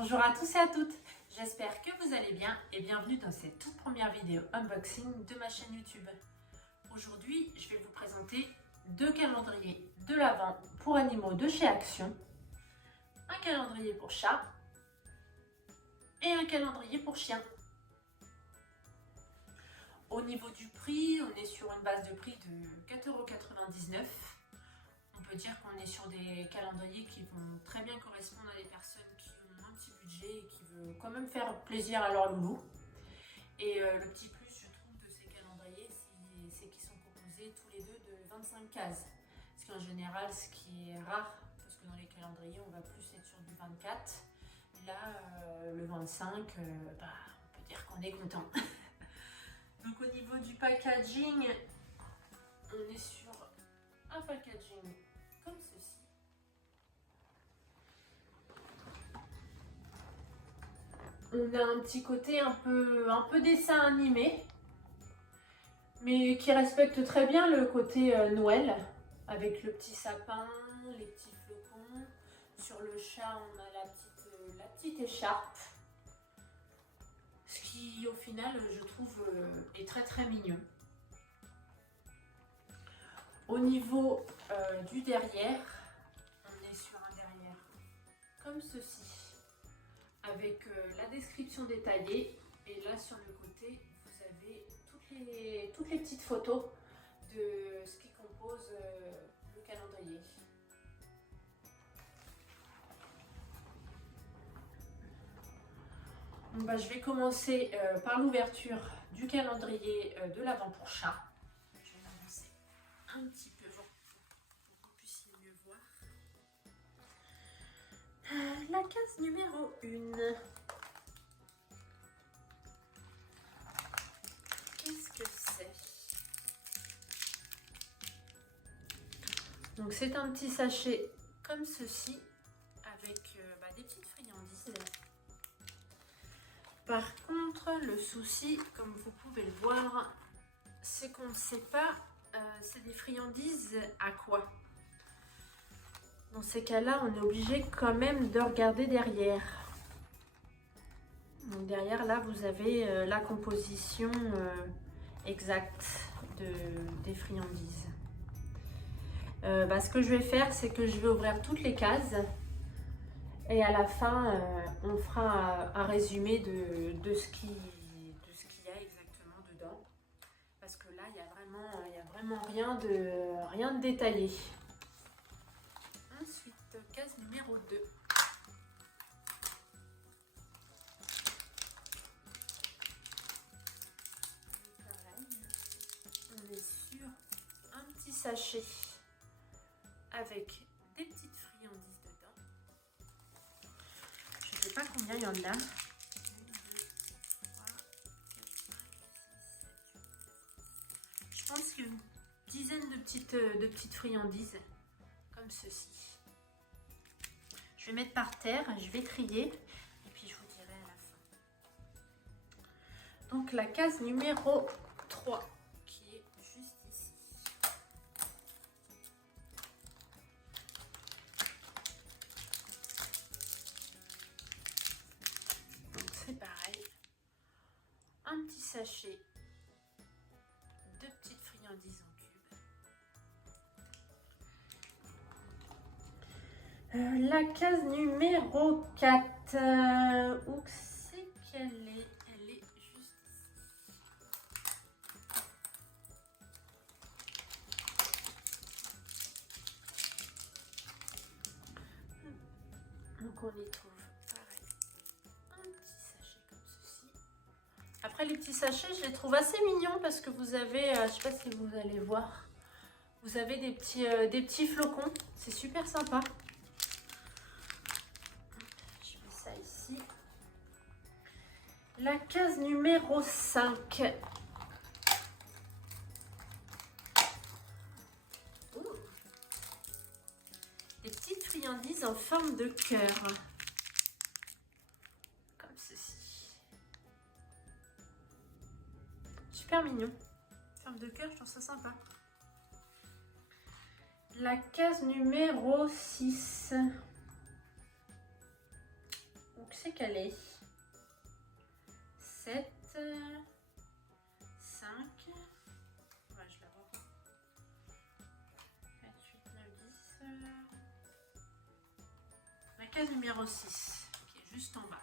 Bonjour à tous et à toutes, j'espère que vous allez bien et bienvenue dans cette toute première vidéo unboxing de ma chaîne YouTube. Aujourd'hui, je vais vous présenter deux calendriers de l'Avent pour animaux de chez Action, un calendrier pour chat et un calendrier pour chien. Au niveau du prix, on est sur une base de prix de 4,99 €. On peut dire qu'on est sur des calendriers qui vont très bien correspondre à des personnes qui ont un petit budget et qui veulent quand même faire plaisir à leur loulou. Et le petit plus, je trouve, de ces calendriers, c'est qu'ils sont composés tous les deux de 25 cases. Parce qu'en général, ce qui est rare, parce que dans les calendriers, on va plus être sur du 24. Là, le 25, on peut dire qu'on est content. Donc au niveau du packaging, on est sur un packaging comme ceci. On a un petit côté un peu dessin animé, mais qui respecte très bien le côté Noël, avec le petit sapin, les petits flocons. Sur le chat, on a la petite écharpe. Ce qui, au final, je trouve, est très très mignon. Au niveau du derrière, on est sur un derrière comme ceci, avec la description détaillée. Et là, sur le côté, vous avez toutes les petites photos de ce qui compose le calendrier. Donc, je vais commencer par l'ouverture du calendrier de l'Avent pour chat. Je vais l'avancer un petit peu pour que vous puissiez mieux voir. La case numéro 1. Qu'est-ce que c'est? Donc c'est un petit sachet comme ceci avec des petites friandises. Par contre, le souci, comme vous pouvez le voir, c'est qu'on ne sait pas c'est des friandises à quoi. Dans ces cas-là, on est obligé quand même de regarder derrière. Donc derrière, là, vous avez la composition exacte des friandises. Ce que je vais faire, c'est que je vais ouvrir toutes les cases. Et à la fin, on fera un résumé de ce qu'il y a exactement dedans. Parce que là, il n'y a vraiment rien de détaillé. Ensuite, case numéro 2. Pareil, on est sur un petit sachet avec des petites friandises dedans. Je ne sais pas combien il y en a. 1, 2, 3, 4, 5, 6, 7. Je pense qu'il y a une dizaine de petites friandises comme ceci. Je vais mettre par terre, je vais trier et puis je vous dirai à la fin. Donc la case numéro 3 qui est juste ici. Donc c'est pareil, un petit sachet de petites friandises en cube. La case numéro 4, où c'est qu'elle est? Elle est juste ici. Donc on y trouve pareil un petit sachet comme ceci. Après les petits sachets, je les trouve assez mignons parce que vous avez, je ne sais pas si vous allez voir, vous avez des petits flocons, c'est super sympa. Ici. La case numéro 5. Des petites friandises en forme de cœur. Comme ceci. Super mignon. Forme de cœur, je trouve ça sympa. La case numéro 6. Donc c'est calé. 7, 5, ouais, je la vois. 4, 8, 9, 10. La case numéro 6, qui est juste en bas.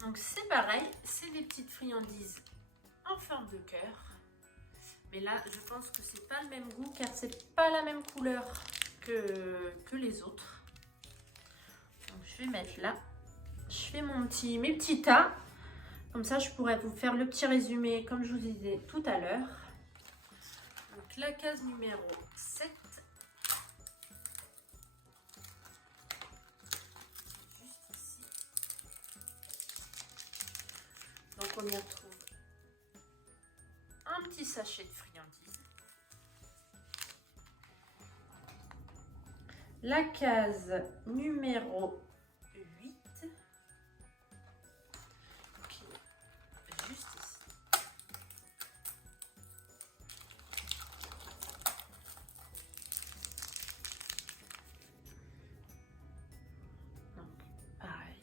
Donc c'est pareil, c'est des petites friandises en forme de cœur. Mais là, je pense que c'est pas le même goût car c'est pas la même couleur que les autres. Donc je vais mettre là. Je fais mes petits tas. Comme ça, je pourrais vous faire le petit résumé comme je vous disais tout à l'heure. Donc la case numéro 7. Juste ici. Donc on y retrouve un petit sachet de friandises. La case numéro 8. Qui est juste ici. Donc pareil.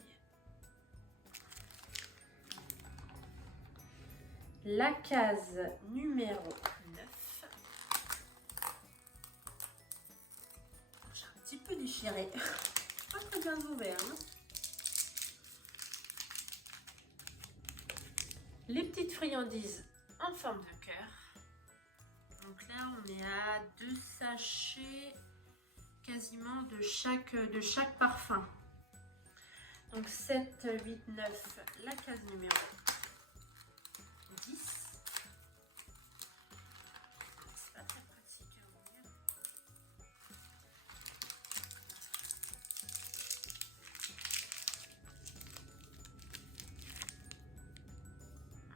La case numéro 9. J'ai un petit peu déchiré. Pas très bien ouvert. Hein. Les petites friandises en forme de cœur. Donc là, on est à 2 sachets quasiment de chaque parfum. Donc 7, 8, 9, la case numéro 10. C'est pas très pratique à ouvrir.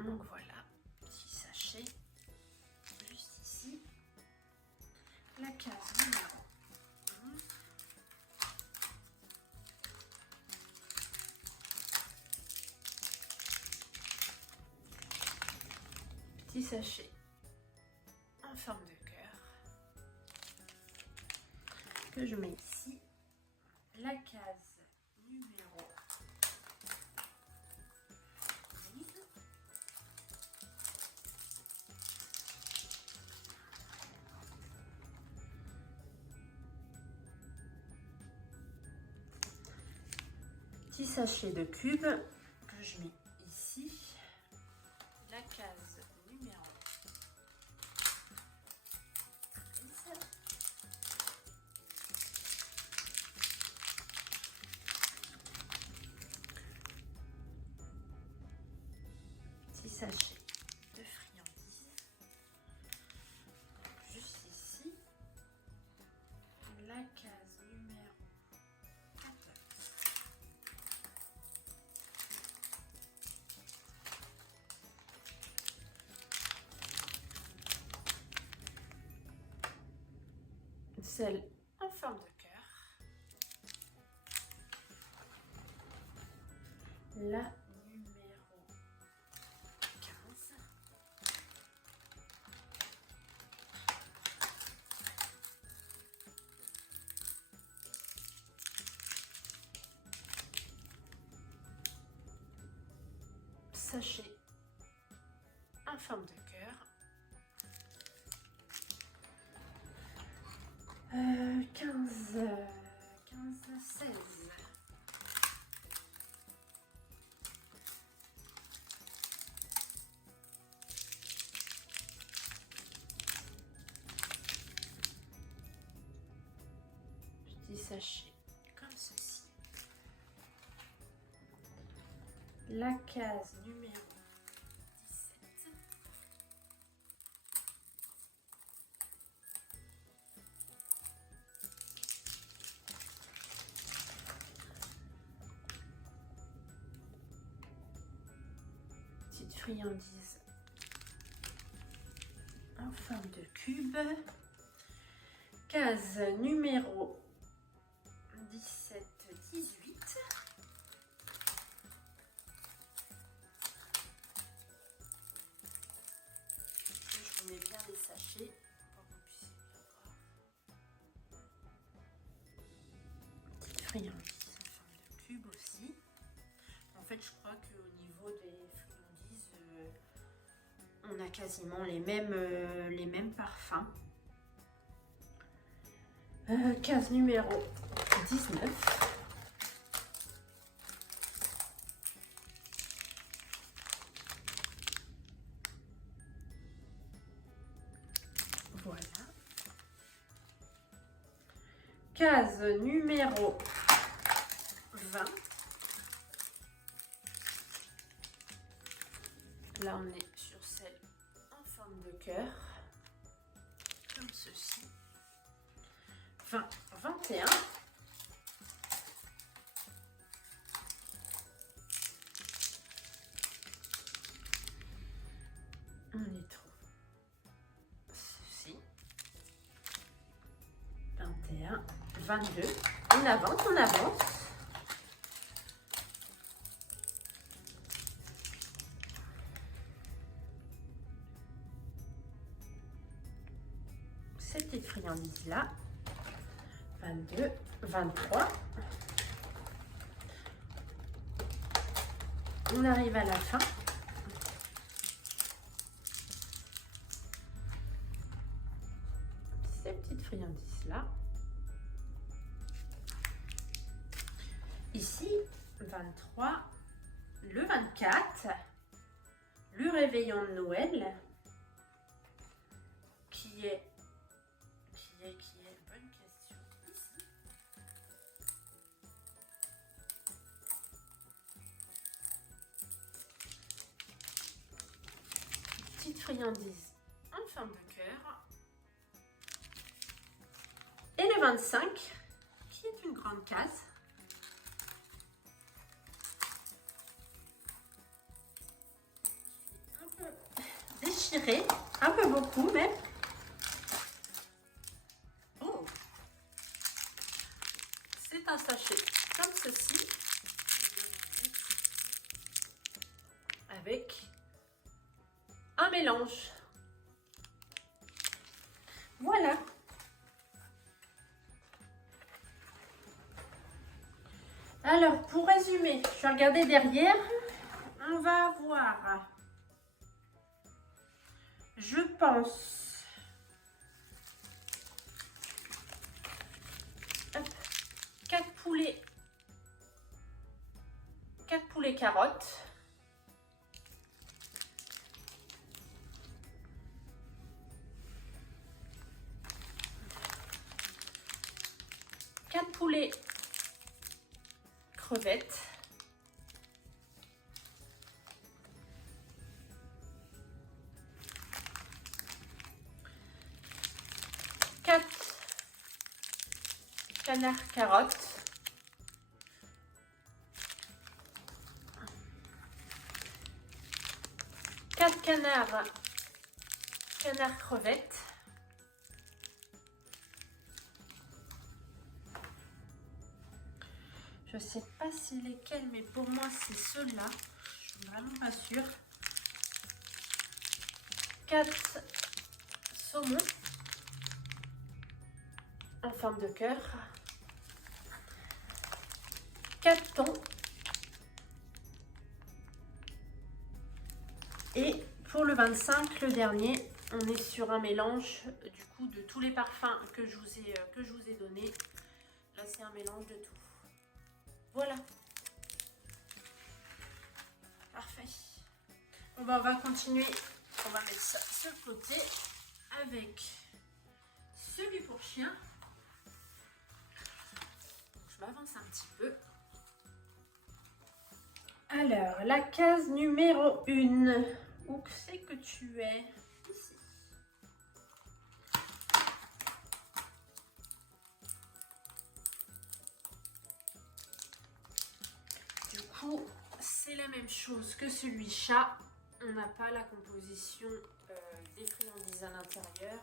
Donc voilà, petit sachet juste ici. La case numéro 11. Petit sachet en forme de cœur que je mets ici. La case numéro 12. Petit sachet de cubes que je mets ici. La case numéro 13. Petit sachet de friandises. Juste ici. La case numéro 14. Celle en forme de cœur. La numéro 15. Sachet en forme de cœur. 15, 16. Petit sachet comme ceci. La case numéro 17. Petite friandise en forme de cube. Case numéro 17, 18. Je vous mets bien les sachets pour que vous puissiez friandises en forme de cube aussi. En fait, je crois qu'au niveau des friandises, on a quasiment les mêmes parfums. Case numéro 19. Voilà. Case numéro 20. Là, on est sur celle en forme de cœur, comme ceci. 20, 21. On y trouve ceci. 21, 22. On avance, on avance. Ces petites friandises là. 22, 23. On arrive à la fin. Ces petites friandises là. Ici, 23, le 24, le réveillon de Noël, qui est bonne question ici. Petite friandise en forme de cœur. Et le 25, qui est une grande case. Un peu déchirée, un peu beaucoup même. C'est un sachet comme ceci, avec un mélange. Voilà. Alors, pour résumer, je vais regarder derrière. On va avoir, je pense, 4 poulets carottes. Quatre poulets crevettes. 4 canards carottes. 4 canards crevettes. Je sais pas si lesquels, mais pour moi c'est ceux-là. Je suis vraiment pas sûre. 4 saumons en forme de cœur. 4 thons. Et pour le 25, le dernier, on est sur un mélange du coup de tous les parfums que je vous ai donné. Là, c'est un mélange de tout. Voilà. Parfait. On va continuer. On va mettre ça sur le côté avec celui pour chien. Je m'avance un petit peu. Alors, la case numéro 1. Où c'est que tu es? Ici. Du coup, c'est la même chose que celui chat. On n'a pas la composition des friandises à l'intérieur.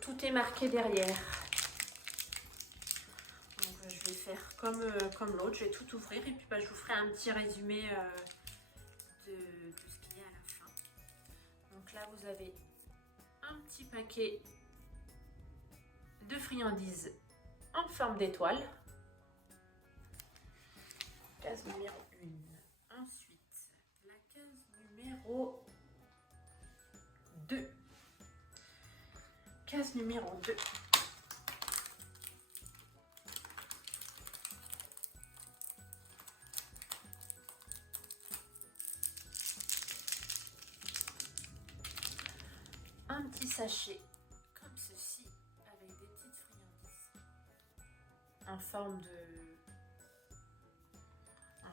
Tout est marqué derrière. Donc, je vais faire comme l'autre. Je vais tout ouvrir et puis je vous ferai un petit résumé de ce qu'il y a à la fin. Donc là, vous avez un petit paquet de friandises en forme d'étoile. Case numéro 1. Ensuite, la case numéro 2. Case numéro 2. Un petit sachet comme ceci avec des petites friandises en forme de en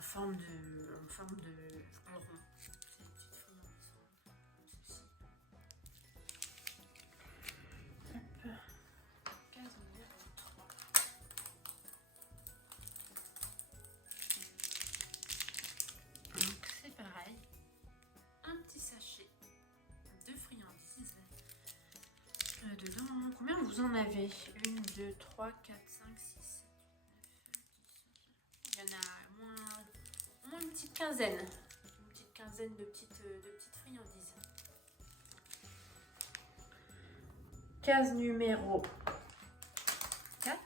rond. C'est des petites friandises comme ceci. Hop. Case numéro 3. Donc c'est pareil. Un petit sachet de friandises. Dedans, combien vous en avez? 1, 2, 3, 4, 5, 6, 7, 8, 9, 10. Il y en a au moins une petite quinzaine. Une petite quinzaine de petites friandises. Case numéro 4.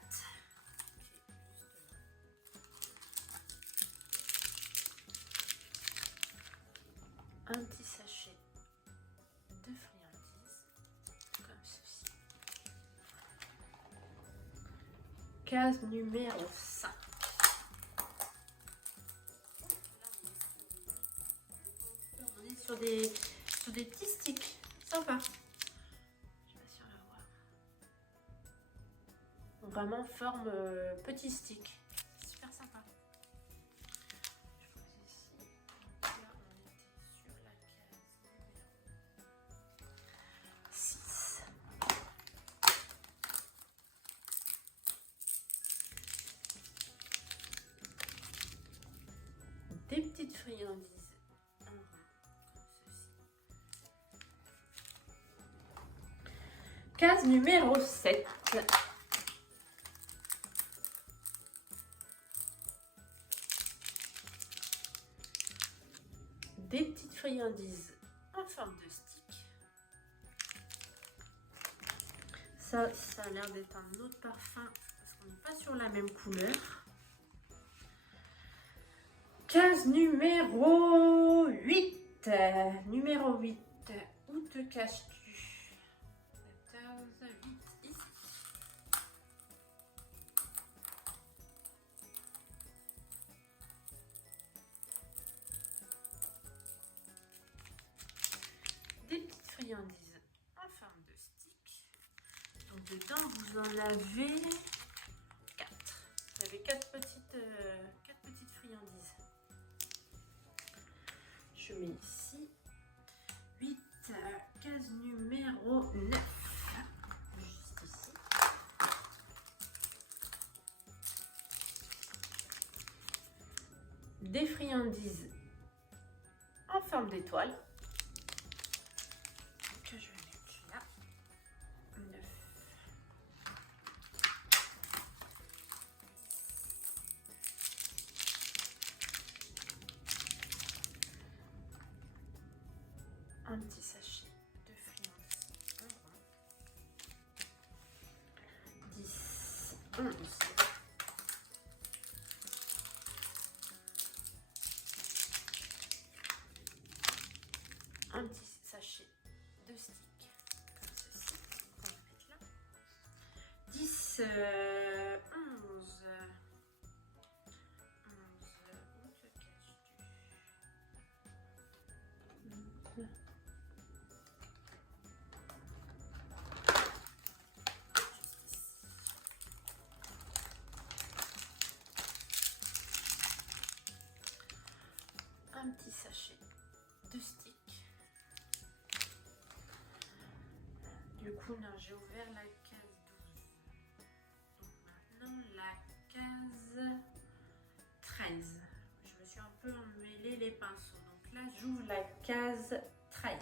Un petit sachet de friandises comme ceci. Case numéro 5. On est sur des petits sticks. Sympa. Je sais pas si on va voir. Donc vraiment forme petit stick. Super sympa. Je pose ici. Donc là, on était sur la case numéro 6. Des petites friandises. Un rond, comme ceci. Case numéro 7. Des petites friandises en forme de stick. Ça a l'air d'être un autre parfum parce qu'on n'est pas sur la même couleur. Case numéro 8. Numéro 8. Où te caches-tu? 14, 8, ici. Des petites friandises en forme de stick. Donc dedans, vous en avez 4. Vous avez 4 petites friandises. Je mets ici 8, case numéro 9. Juste ici. Des friandises en forme d'étoile. Que je vais mettre là. 9. Un petit sachet de friandises en rond. 10, 11. Un petit sachet de stick comme ceci. On va mettre là. 10, 11. 11. Où te caches-tu? Un petit sachet de stick. Du coup, non, j'ai ouvert la case 12. Donc maintenant, la case 13. Je me suis un peu emmêlé les pinceaux. Donc là, j'ouvre la case 13.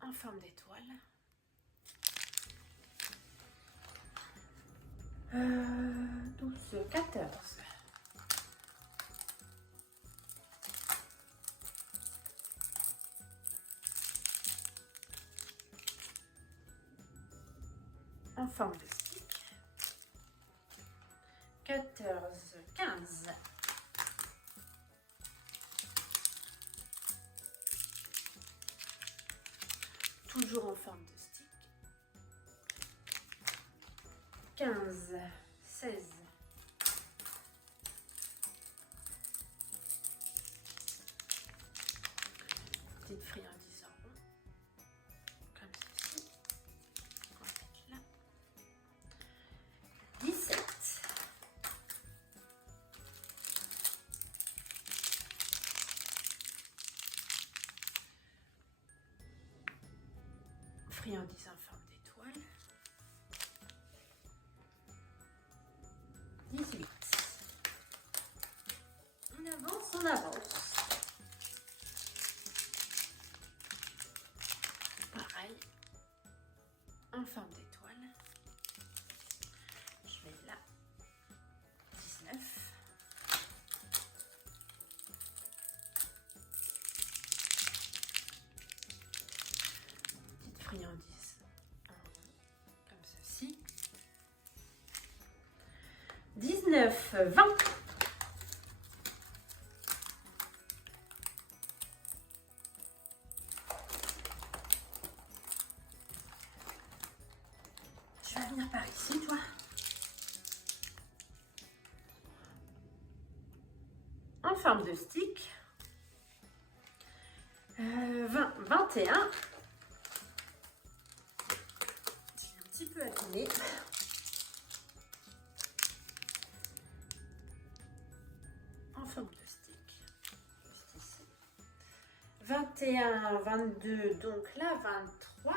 En forme d'étoile. 12, 14. en forme de stick. 14, 15. Toujours en forme de stick. 15, 16. Petite friandise en rond, comme ceci. On va mettre là. 17. Friandise en forme d'étoile. 18. On avance, on avance. Pareil, en forme d'étoile. Je mets là 19. Petite friandise en rond, comme ceci. 19, 20. Tu vas venir par ici, toi. En forme de stick. 20, 21. Je l'ai un petit peu abîmé. En forme de stick. Juste ici. 21, 22, donc là, 23.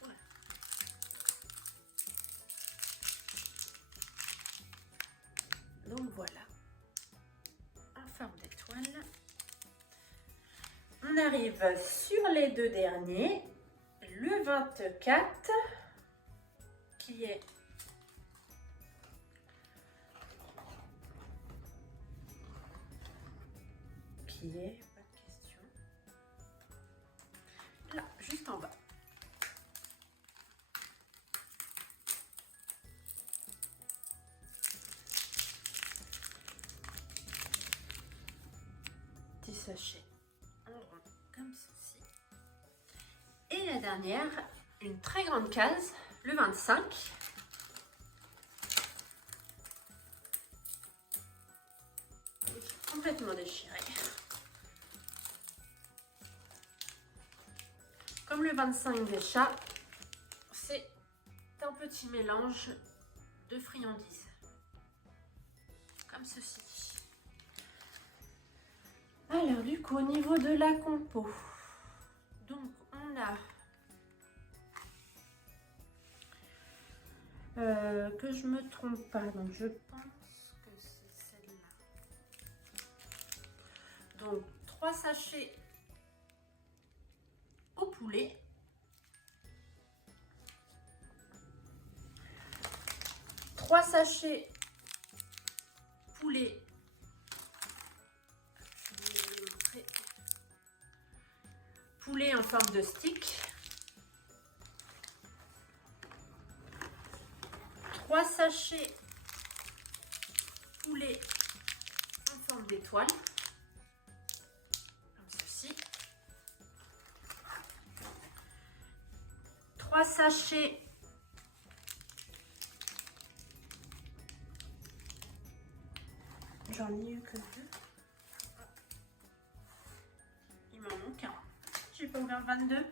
Voilà. Donc voilà, en forme d'étoile. On arrive sur les deux derniers. Le 24, qui est pas de question, là, juste en bas. Petit sachet en rond, comme ceci. Et la dernière, une très grande case, le 25. Complètement déchiré. Comme le 25 des chats, c'est un petit mélange de friandises, comme ceci. Alors du coup, au niveau de la compo, donc on a que je me trompe pas, donc je pense que c'est celle-là. Donc 3 sachets au poulet, 3 sachets poulet, je vais vous montrer, poulet en forme de stick, 3 sachets poulet en forme d'étoile, comme ceci, 3 sachets j'en ai eu que 2. Il m'en manque un. J'ai pas ouvert le 22.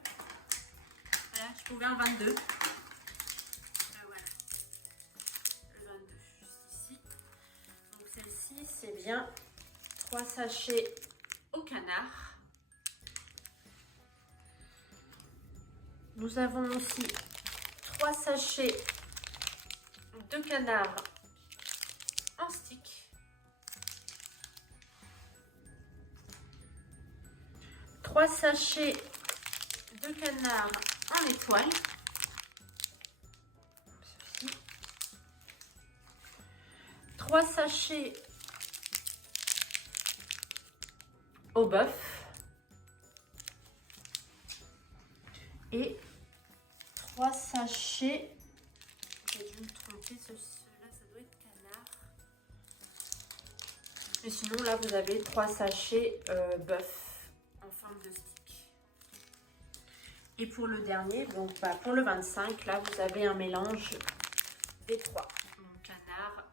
Voilà, je peux ouvrir le 22. Voilà. Le 22, juste ici. Donc celle-ci, c'est bien 3 sachets au canard. Nous avons aussi 3 sachets de canard en stick. 3 sachets de canard en étoile. Ceci. 3 sachets au bœuf. et 3 sachets. J'ai dû me tromper, ceux-là ça doit être canard. Et sinon là vous avez 3 sachets bœuf en forme de stick. Et pour le dernier, donc pour le 25, là vous avez un mélange des 3. Donc canard,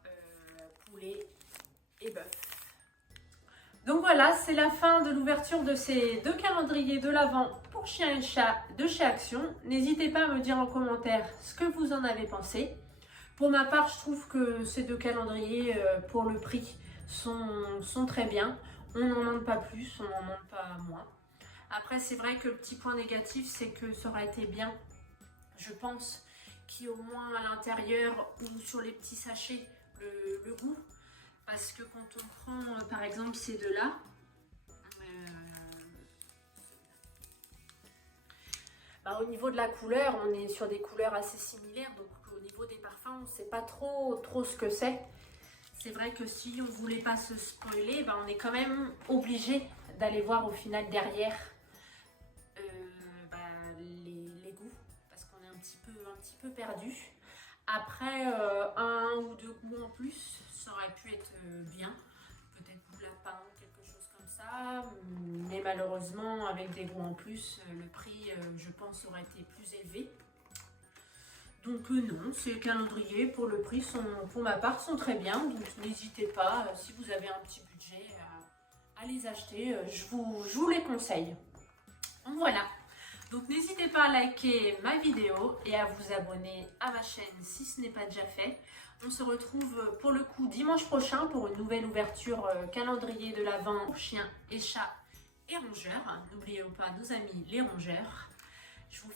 poulet et bœuf. Donc voilà, c'est la fin de l'ouverture de ces 2 calendriers de l'Avent pour chien et chat de chez Action. N'hésitez pas à me dire en commentaire ce que vous en avez pensé. Pour ma part, je trouve que ces 2 calendriers, pour le prix, sont très bien. On n'en demande pas plus, on n'en demande pas moins. Après, c'est vrai que le petit point négatif, c'est que ça aurait été bien, je pense, qu'il y ait au moins à l'intérieur ou sur les petits sachets le goût. Parce que quand on prend par exemple ces deux-là, au niveau de la couleur, on est sur des couleurs assez similaires. Donc au niveau des parfums, on ne sait pas trop ce que c'est. C'est vrai que si on ne voulait pas se spoiler, on est quand même obligé d'aller voir au final derrière les goûts. Parce qu'on est un petit peu perdu. Après, 1 ou 2 goûts en plus, ça aurait pu être bien. Peut-être goût lapin, quelque chose comme ça. Mais malheureusement, avec des goûts en plus, le prix, je pense, aurait été plus élevé. Donc non, ces calendriers, pour le prix, pour ma part, sont très bien. Donc n'hésitez pas, si vous avez un petit budget, à les acheter. Je vous les conseille. Donc voilà. Donc n'hésitez pas à liker ma vidéo et à vous abonner à ma chaîne si ce n'est pas déjà fait. On se retrouve pour le coup dimanche prochain pour une nouvelle ouverture calendrier de l'Avent pour chiens et chats et rongeurs. N'oubliez pas nos amis les rongeurs. Je vous